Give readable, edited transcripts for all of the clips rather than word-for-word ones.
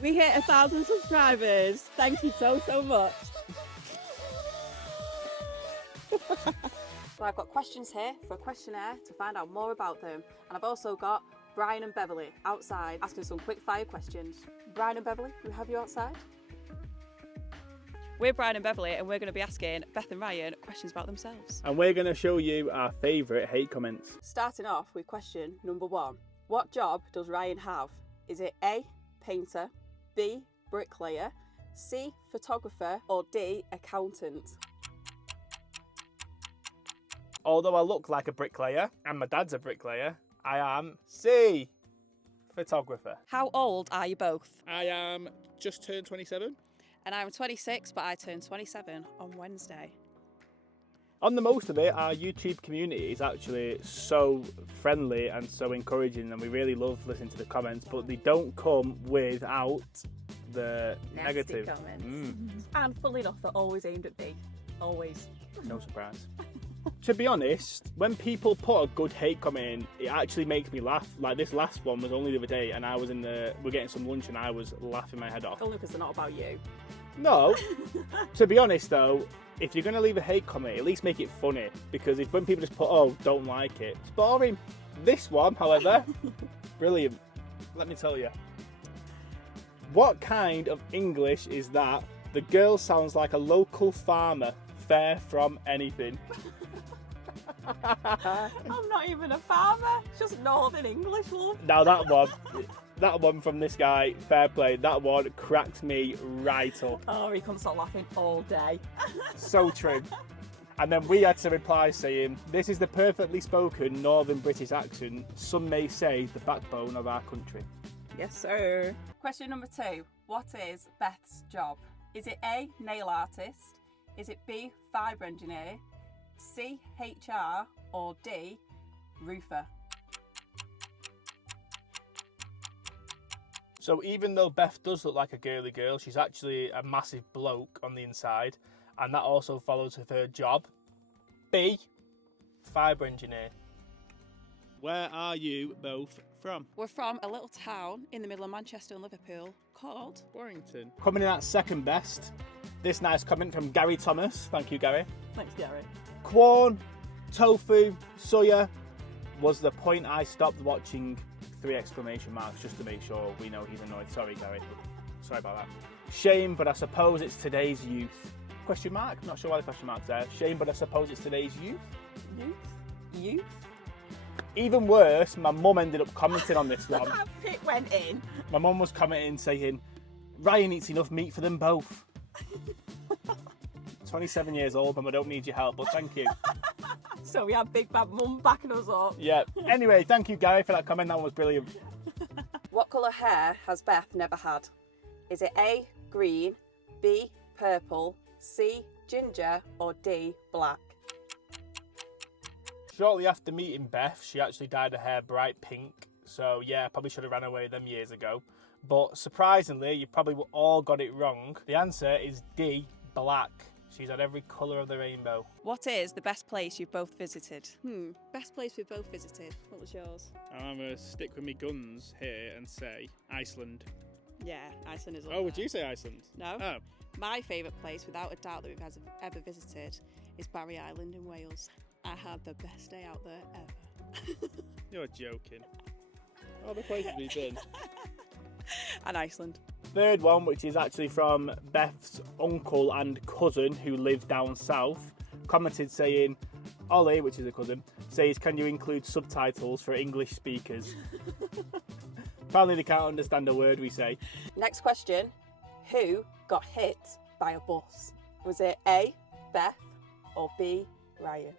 We hit 1,000 subscribers. Thank you so much. So I've got questions here for a questionnaire to find out more about them. And I've also got Brian and Beverly outside asking some quick fire questions. Brian and Beverly, we have you outside? We're Brian and Beverly, and we're going to be asking Beth and Ryan questions about themselves. And we're going to show you our favourite hate comments. Starting off with question number 1. What job does Ryan have? Is it A, painter, B, bricklayer, C, photographer, or D, accountant? Although I look like a bricklayer, and my dad's a bricklayer, I am C, photographer. How old are you both? I am just turned 27. And I'm 26, but I turned 27 on Wednesday. On the most of it, our YouTube community is actually so friendly and so encouraging, and we really love listening to the comments, but they don't come without the negative comments. And funnily enough, they're always aimed at me. Always. No surprise. To be honest, when people put a good hate comment in, it actually makes me laugh. Like this last one was only the other day, and we're getting some lunch, and I was laughing my head off. Only because they're not about you. No. To be honest though, if you're going to leave a hate comment, at least make it funny. Because when people just put, oh, don't like it, it's boring. This one, however, brilliant. Let me tell you. What kind of English is that? The girl sounds like a local farmer, fair from anything. I'm not even a farmer. It's just Northern English, love. Now that one from this guy, fair play, that one cracked me right up. Oh, he couldn't stop laughing all day. So true. And then we had to reply saying, this is the perfectly spoken Northern British accent, some may say the backbone of our country. Yes, sir. Question number 2. What is Beth's job? Is it A, nail artist? Is it B, fibre engineer? C, HR? Or D, roofer? So even though Beth does look like a girly girl, she's actually a massive bloke on the inside, and that also follows with her job. B, fibre engineer. Where are you both from? We're from a little town in the middle of Manchester and Liverpool called Warrington. Coming in at second best, this nice comment from Gary Thomas. Thank you, Gary. Thanks, Gary. Corn, tofu, soya was the point I stopped watching 3 exclamation marks just to make sure we know he's annoyed. Sorry, Gary. Sorry about that. Shame, but I suppose it's today's youth. Question mark? Not sure why the question mark's there. Shame, but I suppose it's today's youth. Youth? Even worse, my mum ended up commenting on this one. It went in. My mum was commenting saying, Ryan eats enough meat for them both. 27 years old, Mum, I don't need your help, but thank you. So we have Big Bad Mum backing us up. Yeah. Anyway, thank you, Gary, for that comment. That one was brilliant. What colour hair has Beth never had? Is it A, green, B, purple, C, ginger, or D, black? Shortly after meeting Beth, she actually dyed her hair bright pink. So yeah, I probably should have ran away with them years ago. But surprisingly, you probably all got it wrong. The answer is D, black. She's had every colour of the rainbow. What is the best place you've both visited? Best place we've both visited. What was yours? I'm going to stick with me guns here and say Iceland. Yeah, Iceland is up Oh, would there. you say Iceland? No. Oh. My favourite place, without a doubt, that we've ever visited is Barry Island in Wales. I had the best day out there ever. You're joking. Oh, the places we've been. And Iceland. Third one, which is actually from Beth's uncle and cousin who live down south, commented saying, Ollie, which is a cousin, says, can you include subtitles for English speakers? Apparently they can't understand a word we say. Next question. Who got hit by a bus? Was it A, Beth, or B, Ryan?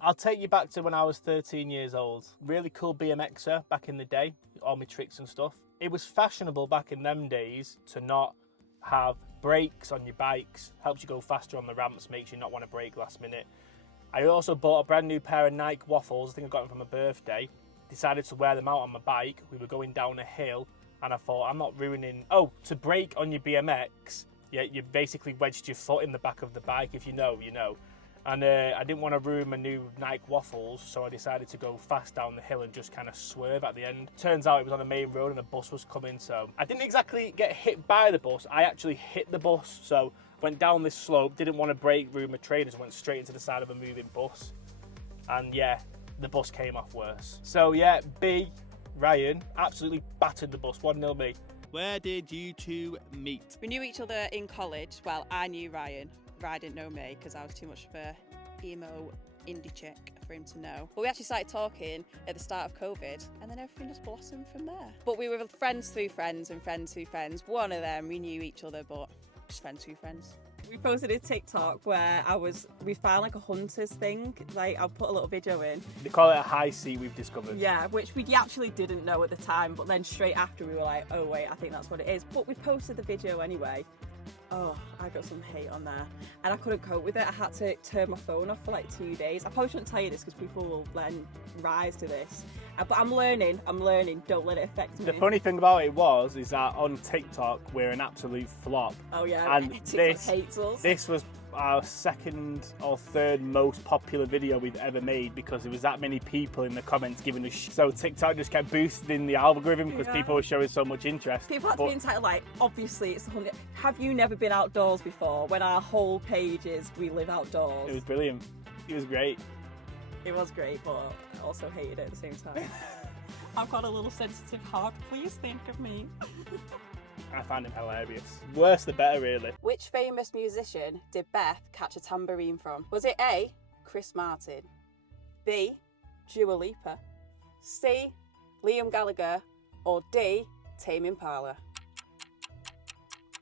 I'll take you back to when I was 13 years old. Really cool BMXer back in the day, all my tricks and stuff. It was fashionable back in them days to not have brakes on your bikes. Helps you go faster on the ramps, makes you not want to brake last minute. I also bought a brand new pair of Nike waffles. I think I got them from a birthday. Decided to wear them out on my bike. We were going down a hill and I thought, I'm not ruining... Oh, to brake on your BMX, yeah, you basically wedged your foot in the back of the bike. If you know, you know. And I didn't want to ruin my new Nike waffles, so I decided to go fast down the hill and just kind of swerve at the end. Turns out it was on the main road and a bus was coming, so I didn't exactly get hit by the bus, I actually hit the bus. So went down this slope, didn't want to brake, ruin my trainers, went straight into the side of a moving bus. And yeah, the bus came off worse. So yeah, B, Ryan, absolutely battered the bus, 1-0 me. Where did you two meet? We knew each other in college. Well, I knew Ryan. Ryan didn't know me because I was too much of a emo indie chick for him to know. But we actually started talking at the start of COVID, and then everything just blossomed from there. But we were friends through friends and friends through friends. One of them, we knew each other, but just friends through friends. We posted a TikTok where we found like a hunter's thing. Like, I'll put a little video in. They call it a high seat, we've discovered. Yeah, which we actually didn't know at the time, but then straight after we were like, oh wait, I think that's what it is. But we posted the video anyway. Oh, I got some hate on there, and I couldn't cope with it. I had to turn my phone off for like 2 days. I probably shouldn't tell you this because people will then rise to this. But I'm learning. Don't let it affect me. The funny thing about it is that on TikTok we're an absolute flop. Oh yeah, and TikTok hates us. This was our second or third most popular video we've ever made because there was that many people in the comments giving us so TikTok just kept boosting the algorithm because people were showing so much interest. People had to be entitled, like, obviously it's 100. Have you never been outdoors before? When our whole page is we live outdoors. It was brilliant. It was great. It was great, but I also hated it at the same time. I've got a little sensitive heart. Please think of me. I found him hilarious. Worse the better, really. Which famous musician did Beth catch a tambourine from? Was it A, Chris Martin, B, Dua Lipa, C, Liam Gallagher, or D, Tame Impala?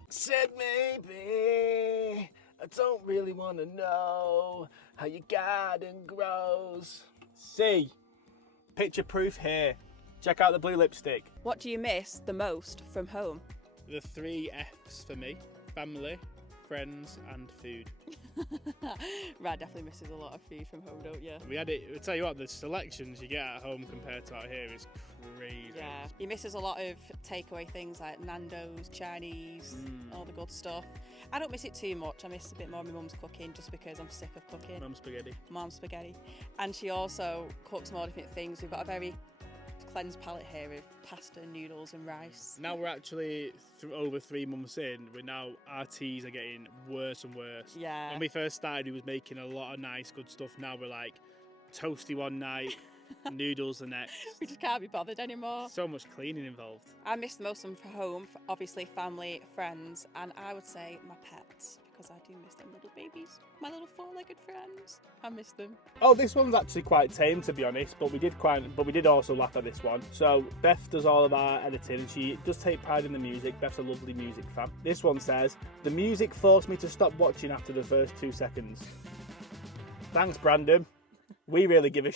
Said maybe I don't really want to know how your garden grows. C, picture proof here. Check out the blue lipstick. What do you miss the most from home? The 3 F's for me: family, friends, and food. Rad definitely misses a lot of food from home, don't you? We had it. I'll tell you what, the selections you get at home compared to out here is crazy. Yeah, he misses a lot of takeaway things like Nando's, Chinese, all the good stuff. I don't miss it too much. I miss a bit more of my mum's cooking just because I'm sick of cooking. Mum's spaghetti. And she also cooks more different things. We've got a very cleansed palate here with pasta, noodles and rice. Now we're actually over 3 months in, our teas are getting worse and worse. Yeah. When we first started, we was making a lot of nice, good stuff. Now we're like toasty one night, noodles the next. We just can't be bothered anymore. So much cleaning involved. I miss the most from home, obviously family, friends, and I would say my pets, because I do miss them little babies, my little 4-legged friends. I miss them. Oh, this one's actually quite tame, to be honest, but we did also laugh at this one. So Beth does all of our editing and she does take pride in the music. Beth's a lovely music fan. This one says, the music forced me to stop watching after the first 2 seconds. Thanks, Brandon. We really give a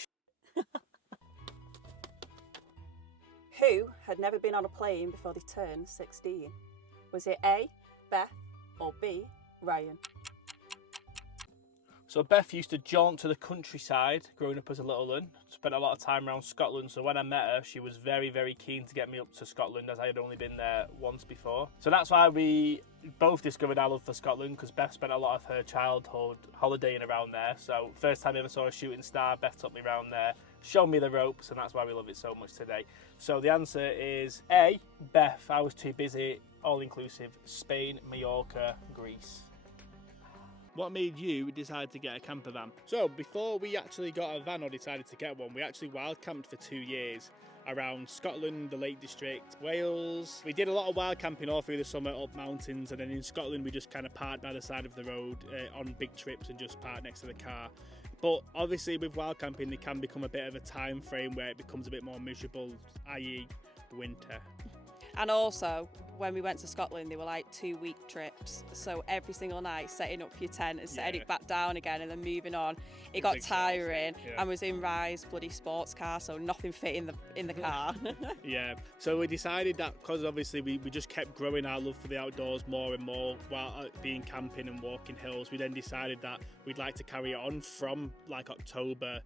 Who had never been on a plane before they turned 16? Was it A, Beth, or B, Ryan? So Beth used to jaunt to the countryside growing up as a little one. Spent a lot of time around Scotland, so when I met her, she was very, very keen to get me up to Scotland as I had only been there once before. So that's why we both discovered our love for Scotland, because Beth spent a lot of her childhood holidaying around there. So first time I ever saw a shooting star, Beth took me around there, showed me the ropes, and that's why we love it so much today. So the answer is A, Beth. I was too busy, all-inclusive, Spain, Mallorca, Greece. What made you decide to get a camper van? So before we actually got a van or decided to get one, we actually wild camped for 2 years around Scotland, the Lake District, Wales. We did a lot of wild camping all through the summer up mountains, and then in Scotland we just kind of parked by the side of the road on big trips and just parked next to the car. But obviously with wild camping there can become a bit of a time frame where it becomes a bit more miserable, i.e. winter. And also, when we went to Scotland, they were like 2-week trips. So every single night, setting up your tent and setting it back down again and then moving on. It got tiring. I was in Ry's bloody sports car, so nothing fit in the car. Yeah, so we decided that because obviously we just kept growing our love for the outdoors more and more while being camping and walking hills, we then decided that we'd like to carry it on from like October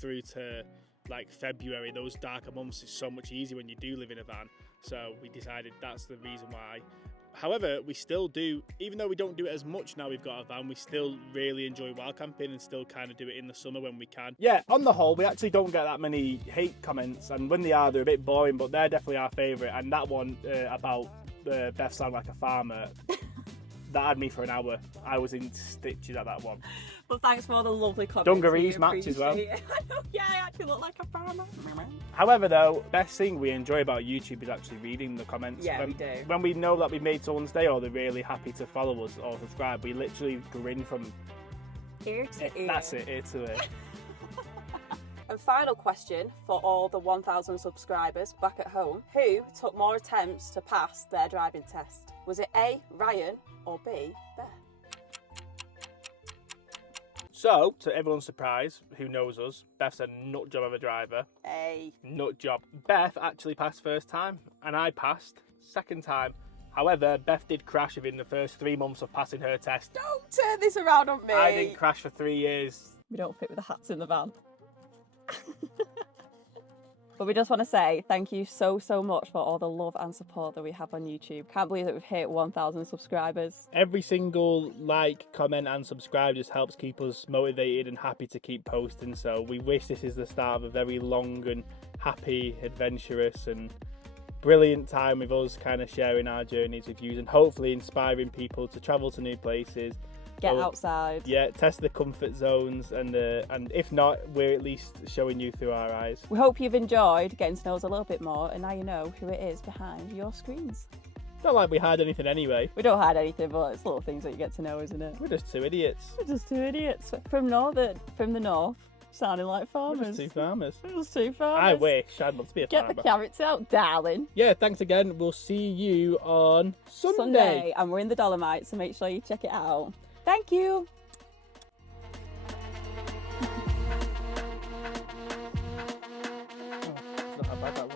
through to like February. Those darker months is so much easier when you do live in a van. So we decided that's the reason why However, we still do, even though we don't do it as much now we've got a van, we still really enjoy wild camping and still kind of do it in the summer when we can. Yeah, on the whole, we actually don't get that many hate comments, and when they are, they're a bit boring, but they're definitely our favourite. And that one about Beth sound like a farmer, that had me for an hour. I was in stitches at that one. Well, thanks for all the lovely comments. Dungarees match as well. Yeah, I actually look like a farmer. However, though, best thing we enjoy about YouTube is actually reading the comments. Yeah, we do. When we know that we made someone's day or they're really happy to follow us or subscribe, we literally grin from ear to ear. That's it, ear to ear. And final question for all the 1,000 subscribers back at home. Who took more attempts to pass their driving test? Was it A, Ryan, or B, Beth? So, to everyone's surprise, who knows us, Beth's a nut job of a driver. A. Nut job. Beth actually passed first time, and I passed second time. However, Beth did crash within the first 3 months of passing her test. Don't turn this around on me. I didn't crash for 3 years. We don't fit with the hats in the van. But we just want to say thank you so much for all the love and support that we have on YouTube. Can't believe that we've hit 1,000 subscribers. Every single like, comment and subscribe just helps keep us motivated and happy to keep posting. So we wish this is the start of a very long and happy, adventurous and brilliant time with us kind of sharing our journeys with you and hopefully inspiring people to travel to new places. Get outside. Yeah, test the comfort zones, and if not, we're at least showing you through our eyes. We hope you've enjoyed getting to know us a little bit more, and now you know who it is behind your screens. Not like we hide anything anyway. We don't hide anything, but it's little things that you get to know, isn't it? We're just two idiots. We're just two idiots from the north, sounding like farmers. We're just two farmers. We're just two farmers. I wish I'd love to be a farmer. Get the carrots out, darling. Yeah, thanks again. We'll see you on Sunday. And we're in the Dolomites, so make sure you check it out. Thank you. Not how bad that was.